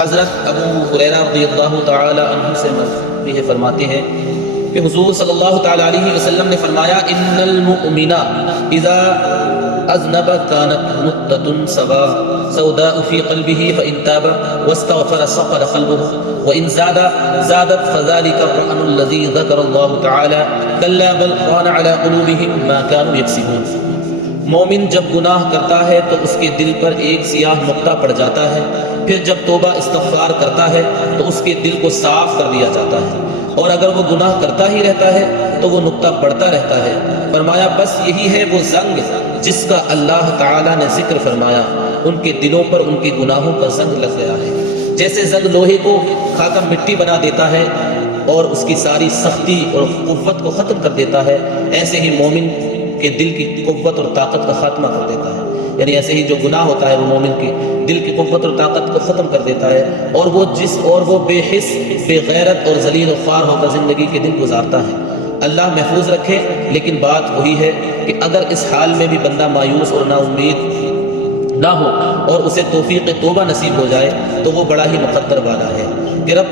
حضرت ابو ہریرہ رضی اللہ تعالی عنہ سے مروی ہے، فرماتے ہیں کہ حضور صلی اللہ تعالی علیہ وسلم نے فرمایا ان المؤمن اذا اذنب كانت نقطة سوداء في قلبه فإن تاب واستغفر صفر قلبه وإن زادت فذلك الرأن الذي ذكر الله تعالى كلا بل ران على قلوبهم ما كانوا يكسبون۔ مومن جب گناہ کرتا ہے تو اس کے دل پر ایک سیاہ نقطہ پڑ جاتا ہے، پھر جب توبہ استغفار کرتا ہے تو اس کے دل کو صاف کر دیا جاتا ہے، اور اگر وہ گناہ کرتا ہی رہتا ہے تو وہ نقطہ بڑھتا رہتا ہے۔ فرمایا بس یہی ہے وہ زنگ جس کا اللہ تعالیٰ نے ذکر فرمایا، ان کے دلوں پر ان کے گناہوں کا زنگ لگ گیا ہے۔ جیسے زنگ لوہے کو کھا کر مٹی بنا دیتا ہے اور اس کی ساری سختی اور قوت کو ختم کر دیتا ہے، ایسے ہی مومن کے دل کی قوت اور طاقت کا خاتمہ کر دیتا ہے۔ یعنی ایسے ہی جو گناہ ہوتا ہے وہ مومن کے دل کی قوت اور طاقت کو ختم کر دیتا ہے، اور وہ بے حس، بے غیرت اور ذلیل و خوار ہو کر زندگی کے دن گزارتا ہے۔ اللہ محفوظ رکھے، لیکن بات وہی ہے کہ اگر اس حال میں بھی بندہ مایوس اور نا امید نہ ہو اور اسے توفیق توبہ نصیب ہو جائے تو وہ بڑا ہی مقدر والا ہے کہ رب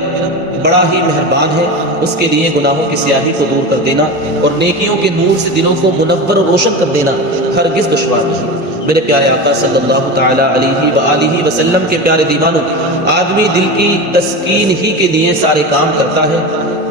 بڑا ہی مہربان ہے، اس کے لیے گناہوں کی سیاہی کو دور کر دینا اور نیکیوں کے نور سے دلوں کو منور اور روشن کر دینا ہرگز دشوار نہیں۔ میرے پیارے آقا صلی اللہ تعالی علیہ وآلہ وسلم کے پیارے دیوانوں، آدمی دل کی تسکین ہی کے لیے سارے کام کرتا ہے،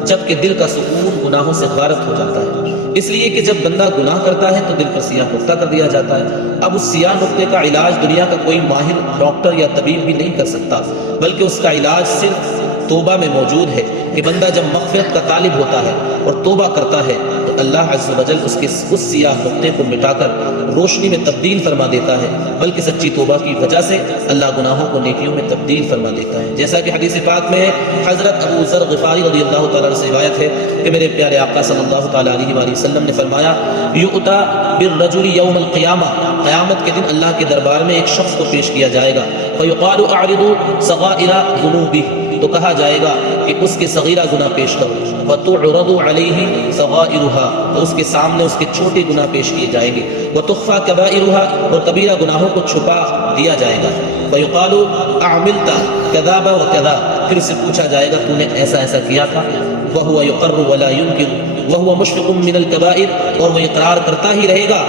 جبکہ دل کا سکون گناہوں سے غارت ہو جاتا ہے۔ اس لیے کہ جب بندہ گناہ کرتا ہے تو دل پر سیاہ نقطہ کر دیا جاتا ہے۔ اب اس سیاہ نقطے کا علاج دنیا کا کوئی ماہر ڈاکٹر یا طبیب بھی نہیں کر سکتا، بلکہ اس کا علاج صرف توبہ میں موجود ہے کہ بندہ جب مغفرت کا طالب ہوتا ہے اور توبہ کرتا ہے تو اللہ عز و جل اس سیاہ نقطے کو مٹا کر روشنی میں تبدیل فرما دیتا ہے، بلکہ سچی توبہ کی وجہ سے اللہ گناہوں کو نیکیوں میں تبدیل فرما دیتا ہے۔ جیسا کہ حدیث پاک میں حضرت ابو ذر غفاری رضی اللہ تعالیٰ عنہ سے روایت ہے کہ میرے پیارے آقا صلی اللہ تعالیٰ علیہ وآلہ وسلم نے فرمایا یؤتی بالرجل یوم القیامہ، قیامت کے دن اللہ کے دربار میں ایک شخص کو پیش کیا جائے گا، فیقال اعرضوا صغائر ذنوبہ، تو کہا جائے گا کہ اس کے صغیرہ گناہ پیش کرو، وتعرض علیہ صغائرها، تو اس کے سامنے اس کے چھوٹے گناہ پیش کیے جائیں گے، وتخفى کبائرها، اور کبیرہ گناہوں کو چھپا دیا جائے گا، ویقال اعملت کذا وکذا، پھر اس سے پوچھا جائے گا تو نے ایسا ایسا کیا تھا، وهو يقر ولا ينكر وهو مشفق من الكبائر، اور وہ اقرار کرتا ہی رہے گا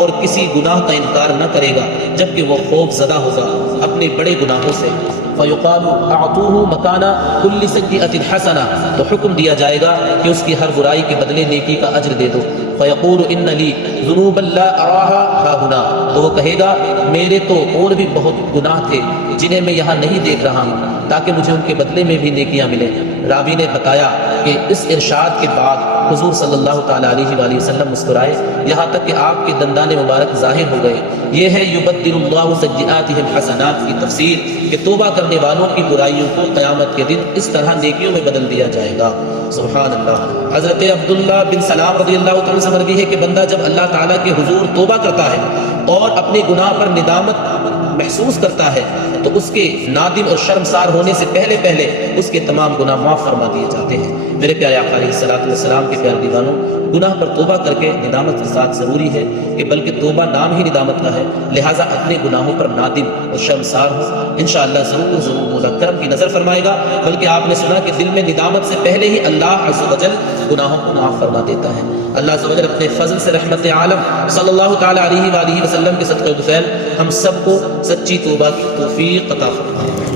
اور کسی گناہ کا انکار نہ کرے گا، جبکہ وہ خوف زدہ ہوگا اپنے بڑے گناہوں سے۔ فیقال اعطوہ مکان کل سیئۃ حسنہ، تو حکم دیا جائے گا کہ اس کی ہر برائی کے بدلے نیکی کا اجر دے دو۔ فیقول ان لی ذنوبا لا اراها ها ہنا، تو وہ کہے گا میرے تو اور بھی بہت گناہ تھے جنہیں میں یہاں نہیں دیکھ رہا ہوں، تاکہ مجھے ان کے بدلے میں بھی نیکیاں ملیں۔ راوی نے بتایا کہ اس ارشاد کے بعد حضور صلی اللہ تعالیٰ علیہ وآلہ وسلم مسکرائے یہاں تک کہ آپ کے دندان مبارک ظاہر ہو گئے۔ یہ ہے یبدل اللہ سیئاتہم حسنات کی تفسیر کہ توبہ کرنے والوں کی برائیوں کو قیامت کے دن اس طرح نیکیوں میں بدل دیا جائے گا۔ سبحان اللہ۔ حضرت عبداللہ بن سلام رضی اللہ تعالیٰ سے مروی ہے کہ بندہ جب اللہ تعالیٰ کے حضور توبہ کرتا ہے اور اپنے گناہ پر ندامت محسوس کرتا ہے تو اس کے نادم اور شرمسار ہونے سے پہلے اس کے تمام گناہ معاف فرما دیے جاتے ہیں۔ میرے پیارے آقا علیہ الصلوۃ والسلام کے پیارے دیوانوں، گناہ پر توبہ کر کے ندامت کے ساتھ ضروری ہے کہ بلکہ توبہ نام ہی ندامت کا ہے، لہٰذا اپنے گناہوں پر نادم اور شرمسار ہو، انشاءاللہ ضرور مولا کرم کی نظر فرمائے گا۔ بلکہ آپ نے سنا کہ دل میں ندامت سے پہلے ہی اللہ عز و جل گناہوں کو معاف فرما دیتا ہے۔ اللہ عز و جل اپنے فضل سے رحمت عالم صلی اللہ تعالیٰ علیہ وآلہ وسلم کے صدقہ طفیل ہم سب کو سچی توبہ کی توفیق عطا فرمائے۔